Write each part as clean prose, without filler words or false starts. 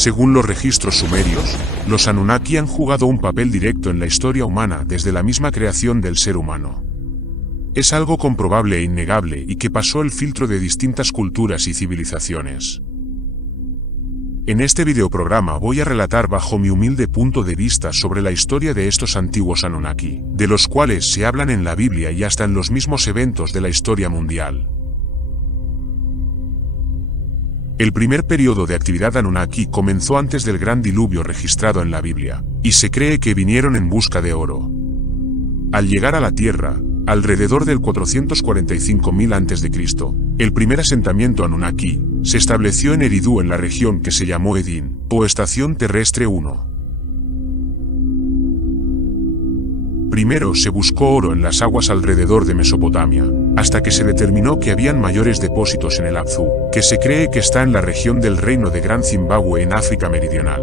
Según los registros sumerios, los Anunnaki han jugado un papel directo en la historia humana desde la misma creación del ser humano. Es algo comprobable e innegable y que pasó el filtro de distintas culturas y civilizaciones. En este videoprograma voy a relatar bajo mi humilde punto de vista sobre la historia de estos antiguos Anunnaki, de los cuales se hablan en la Biblia y hasta en los mismos eventos de la historia mundial. El primer periodo de actividad Anunnaki comenzó antes del gran diluvio registrado en la Biblia, y se cree que vinieron en busca de oro. Al llegar a la Tierra, alrededor del 445.000 a.C., el primer asentamiento Anunnaki se estableció en Eridu, en la región que se llamó Edín, o Estación Terrestre 1. Primero se buscó oro en las aguas alrededor de Mesopotamia, hasta que se determinó que habían mayores depósitos en el Abzu, que se cree que está en la región del Reino de Gran Zimbabue en África Meridional.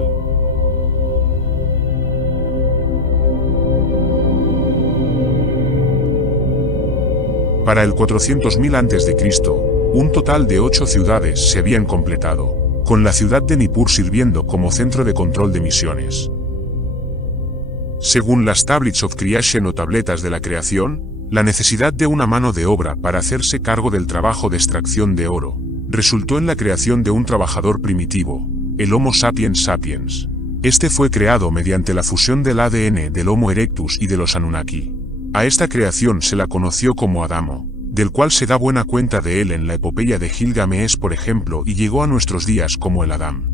Para el 400.000 a.C., un total de 8 ciudades se habían completado, con la ciudad de Nippur sirviendo como centro de control de misiones. Según las Tablets of Creation o tabletas de la creación, la necesidad de una mano de obra para hacerse cargo del trabajo de extracción de oro resultó en la creación de un trabajador primitivo, el Homo sapiens sapiens. Este fue creado mediante la fusión del ADN del Homo erectus y de los Anunnaki. A esta creación se la conoció como Adamo, del cual se da buena cuenta de él en la epopeya de Gilgamesh, por ejemplo, y llegó a nuestros días como el Adán.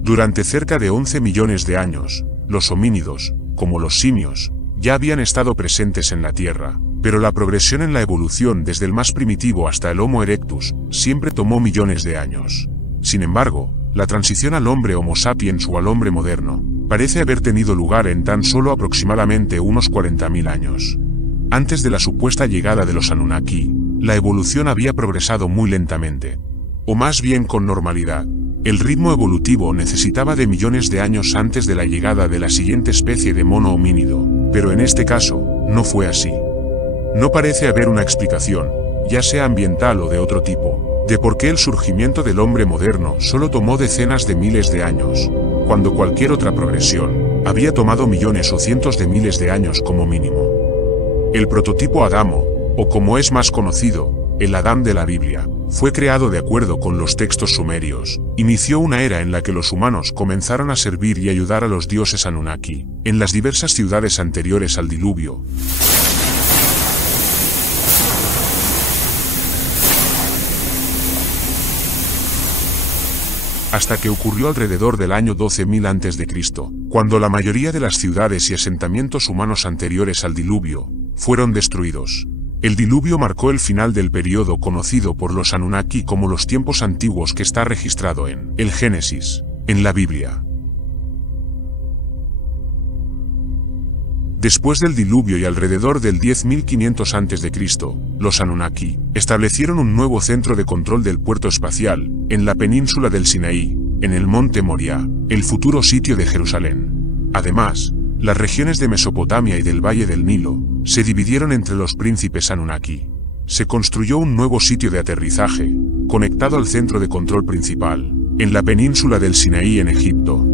Durante cerca de 11 millones de años, los homínidos, como los simios, ya habían estado presentes en la Tierra, pero la progresión en la evolución desde el más primitivo hasta el Homo erectus siempre tomó millones de años. Sin embargo, la transición al hombre Homo sapiens o al hombre moderno parece haber tenido lugar en tan solo aproximadamente unos 40.000 años. Antes de la supuesta llegada de los Anunnaki, la evolución había progresado muy lentamente, o más bien con normalidad. El ritmo evolutivo necesitaba de millones de años antes de la llegada de la siguiente especie de mono homínido, pero en este caso, no fue así. No parece haber una explicación, ya sea ambiental o de otro tipo, de por qué el surgimiento del hombre moderno solo tomó decenas de miles de años, cuando cualquier otra progresión había tomado millones o cientos de miles de años como mínimo. El prototipo Adamo, o como es más conocido, el Adán de la Biblia, fue creado de acuerdo con los textos sumerios. Inició una era en la que los humanos comenzaron a servir y ayudar a los dioses Anunnaki, en las diversas ciudades anteriores al diluvio. Hasta que ocurrió alrededor del año 12.000 a.C., cuando la mayoría de las ciudades y asentamientos humanos anteriores al diluvio fueron destruidos. El diluvio marcó el final del periodo conocido por los Anunnaki como los tiempos antiguos, que está registrado en el Génesis, en la Biblia. Después del diluvio y alrededor del 10.500 a.C., los Anunnaki establecieron un nuevo centro de control del puerto espacial, en la península del Sinaí, en el monte Moriah, el futuro sitio de Jerusalén. Además, las regiones de Mesopotamia y del Valle del Nilo se dividieron entre los príncipes Anunnaki. Se construyó un nuevo sitio de aterrizaje, conectado al centro de control principal, en la península del Sinaí en Egipto.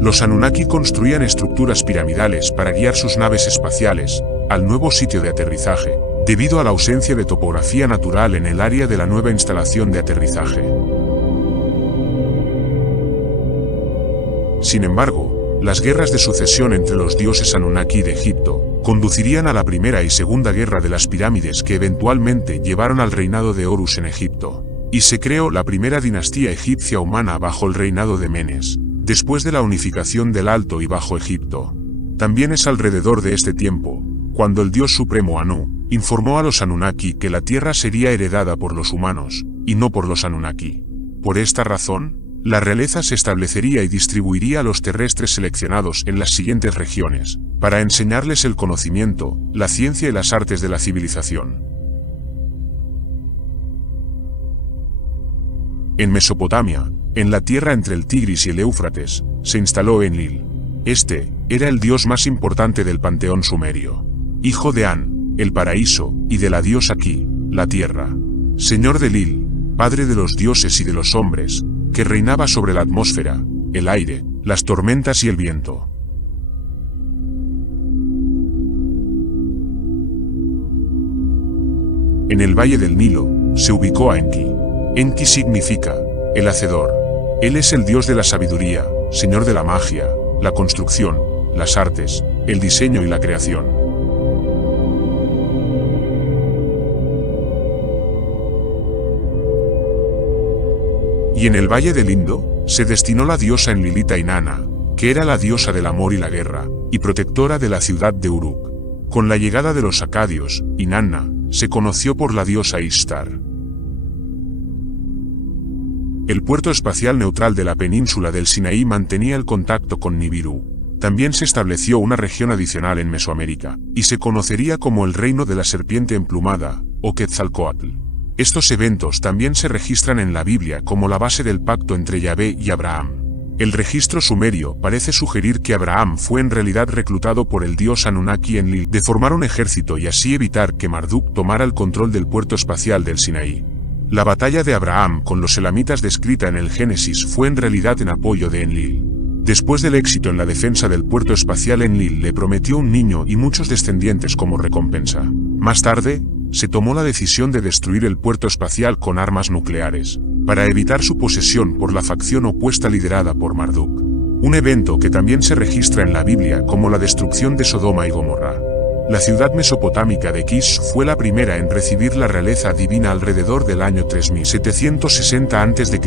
Los Anunnaki construían estructuras piramidales para guiar sus naves espaciales al nuevo sitio de aterrizaje, debido a la ausencia de topografía natural en el área de la nueva instalación de aterrizaje. Sin embargo, las guerras de sucesión entre los dioses Anunnaki de Egipto conducirían a la primera y segunda guerra de las pirámides, que eventualmente llevaron al reinado de Horus en Egipto, y se creó la primera dinastía egipcia humana bajo el reinado de Menes, después de la unificación del Alto y Bajo Egipto. También es alrededor de este tiempo cuando el dios supremo Anu informó a los Anunnaki que la tierra sería heredada por los humanos, y no por los Anunnaki. Por esta razón, la realeza se establecería y distribuiría a los terrestres seleccionados en las siguientes regiones, para enseñarles el conocimiento, la ciencia y las artes de la civilización. En Mesopotamia, en la tierra entre el Tigris y el Éufrates, se instaló Enlil. Este era el dios más importante del panteón sumerio, hijo de An, el paraíso, y de la diosa Ki, la tierra. Señor de Lil, padre de los dioses y de los hombres, que reinaba sobre la atmósfera, el aire, las tormentas y el viento. En el valle del Nilo, se ubicó a Enki. Enki significa, el hacedor. Él es el dios de la sabiduría, señor de la magia, la construcción, las artes, el diseño y la creación. Y en el valle del Indo, se destinó la diosa Enlilita Inanna, que era la diosa del amor y la guerra, y protectora de la ciudad de Uruk. Con la llegada de los acadios, Inanna se conoció por la diosa Ishtar. El puerto espacial neutral de la península del Sinaí mantenía el contacto con Nibiru. También se estableció una región adicional en Mesoamérica, y se conocería como el Reino de la Serpiente Emplumada, o Quetzalcóatl. Estos eventos también se registran en la Biblia como la base del pacto entre Yahvé y Abraham. El registro sumerio parece sugerir que Abraham fue en realidad reclutado por el dios Anunnaki Enlil de formar un ejército y así evitar que Marduk tomara el control del puerto espacial del Sinaí. La batalla de Abraham con los elamitas descrita en el Génesis fue en realidad en apoyo de Enlil. Después del éxito en la defensa del puerto espacial, Enlil le prometió un niño y muchos descendientes como recompensa. Más tarde, se tomó la decisión de destruir el puerto espacial con armas nucleares, para evitar su posesión por la facción opuesta liderada por Marduk. Un evento que también se registra en la Biblia como la destrucción de Sodoma y Gomorra. La ciudad mesopotámica de Kish fue la primera en recibir la realeza divina alrededor del año 3760 a.C.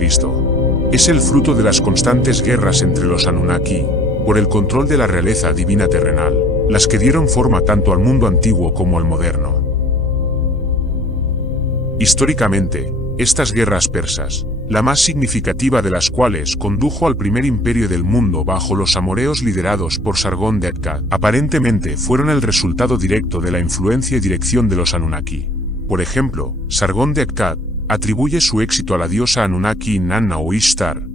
Es el fruto de las constantes guerras entre los Anunnaki, por el control de la realeza divina terrenal, las que dieron forma tanto al mundo antiguo como al moderno. Históricamente, estas guerras persas, la más significativa de las cuales condujo al primer imperio del mundo bajo los amoreos liderados por Sargón de Akkad, aparentemente fueron el resultado directo de la influencia y dirección de los Anunnaki. Por ejemplo, Sargón de Akkad atribuye su éxito a la diosa Anunnaki Inanna o Ishtar.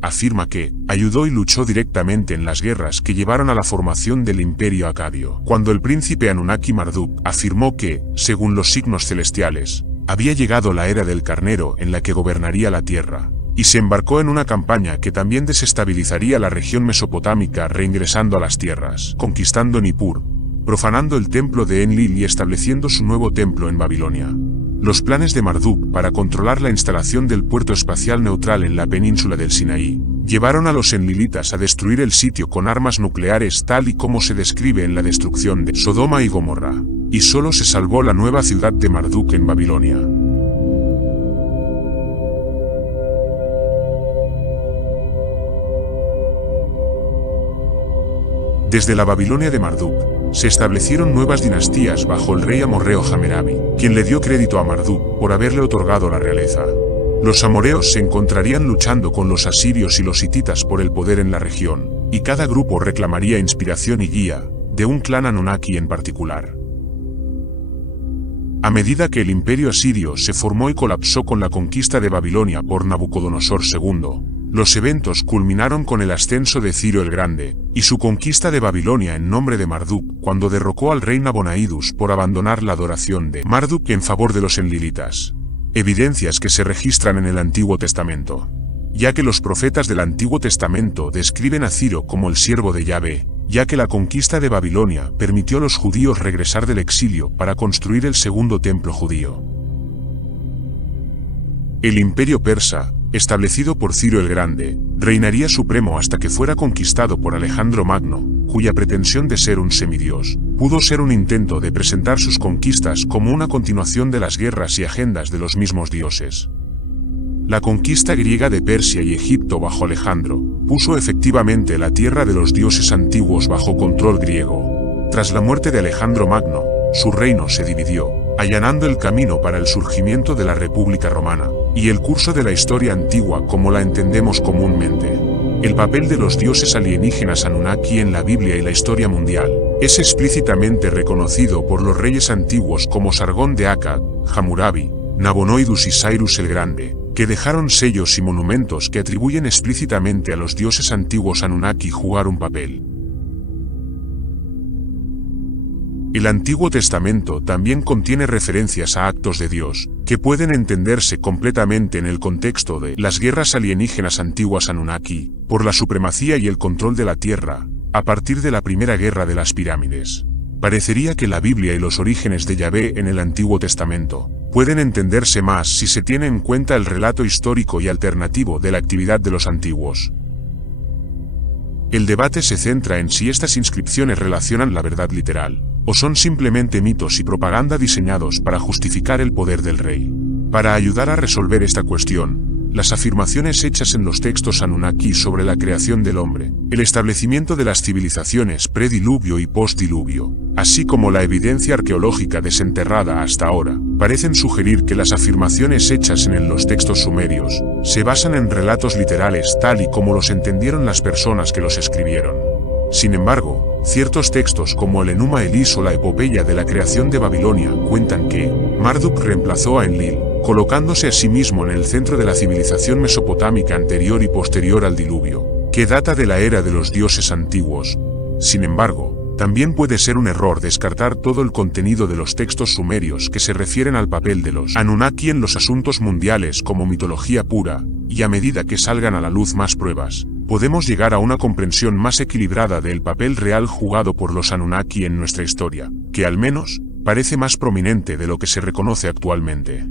Afirma que ayudó y luchó directamente en las guerras que llevaron a la formación del imperio acadio. Cuando el príncipe Anunnaki Marduk afirmó que, según los signos celestiales, había llegado la era del carnero en la que gobernaría la tierra, y se embarcó en una campaña que también desestabilizaría la región mesopotámica reingresando a las tierras, conquistando Nippur, profanando el templo de Enlil y estableciendo su nuevo templo en Babilonia. Los planes de Marduk para controlar la instalación del puerto espacial neutral en la península del Sinaí llevaron a los enlilitas a destruir el sitio con armas nucleares tal y como se describe en la destrucción de Sodoma y Gomorra, y solo se salvó la nueva ciudad de Marduk en Babilonia. Desde la Babilonia de Marduk, se establecieron nuevas dinastías bajo el rey amorreo Hammurabi, quien le dio crédito a Marduk por haberle otorgado la realeza. Los amoreos se encontrarían luchando con los asirios y los hititas por el poder en la región, y cada grupo reclamaría inspiración y guía, de un clan Anunnaki en particular. A medida que el imperio asirio se formó y colapsó con la conquista de Babilonia por Nabucodonosor II, los eventos culminaron con el ascenso de Ciro el Grande, y su conquista de Babilonia en nombre de Marduk, cuando derrocó al rey Nabonidus por abandonar la adoración de Marduk en favor de los enlilitas. Evidencias que se registran en el Antiguo Testamento, ya que los profetas del Antiguo Testamento describen a Ciro como el siervo de Yahvé, ya que la conquista de Babilonia permitió a los judíos regresar del exilio para construir el segundo templo judío. El imperio persa, establecido por Ciro el Grande, reinaría supremo hasta que fuera conquistado por Alejandro Magno, cuya pretensión de ser un semidios pudo ser un intento de presentar sus conquistas como una continuación de las guerras y agendas de los mismos dioses. La conquista griega de Persia y Egipto bajo Alejandro puso efectivamente la tierra de los dioses antiguos bajo control griego. Tras la muerte de Alejandro Magno, su reino se dividió, allanando el camino para el surgimiento de la República Romana, y el curso de la historia antigua como la entendemos comúnmente. El papel de los dioses alienígenas Anunnaki en la Biblia y la historia mundial es explícitamente reconocido por los reyes antiguos como Sargón de Akkad, Hammurabi, Nabonidus y Cyrus el Grande, que dejaron sellos y monumentos que atribuyen explícitamente a los dioses antiguos Anunnaki jugar un papel. El Antiguo Testamento también contiene referencias a actos de Dios, que pueden entenderse completamente en el contexto de las guerras alienígenas antiguas Anunnaki, por la supremacía y el control de la Tierra, a partir de la primera guerra de las pirámides. Parecería que la Biblia y los orígenes de Yahvé en el Antiguo Testamento pueden entenderse más si se tiene en cuenta el relato histórico y alternativo de la actividad de los antiguos. El debate se centra en si estas inscripciones relacionan la verdad literal, o son simplemente mitos y propaganda diseñados para justificar el poder del rey. Para ayudar a resolver esta cuestión, las afirmaciones hechas en los textos Anunnaki sobre la creación del hombre, el establecimiento de las civilizaciones prediluvio y postdiluvio, así como la evidencia arqueológica desenterrada hasta ahora, parecen sugerir que las afirmaciones hechas en los textos sumerios se basan en relatos literales tal y como los entendieron las personas que los escribieron. Sin embargo, ciertos textos como el Enuma Elis o la epopeya de la creación de Babilonia cuentan que Marduk reemplazó a Enlil, colocándose a sí mismo en el centro de la civilización mesopotámica anterior y posterior al diluvio, que data de la era de los dioses antiguos. Sin embargo, también puede ser un error descartar todo el contenido de los textos sumerios que se refieren al papel de los Anunnaki en los asuntos mundiales como mitología pura, y a medida que salgan a la luz más pruebas, podemos llegar a una comprensión más equilibrada del papel real jugado por los Anunnaki en nuestra historia, que al menos parece más prominente de lo que se reconoce actualmente.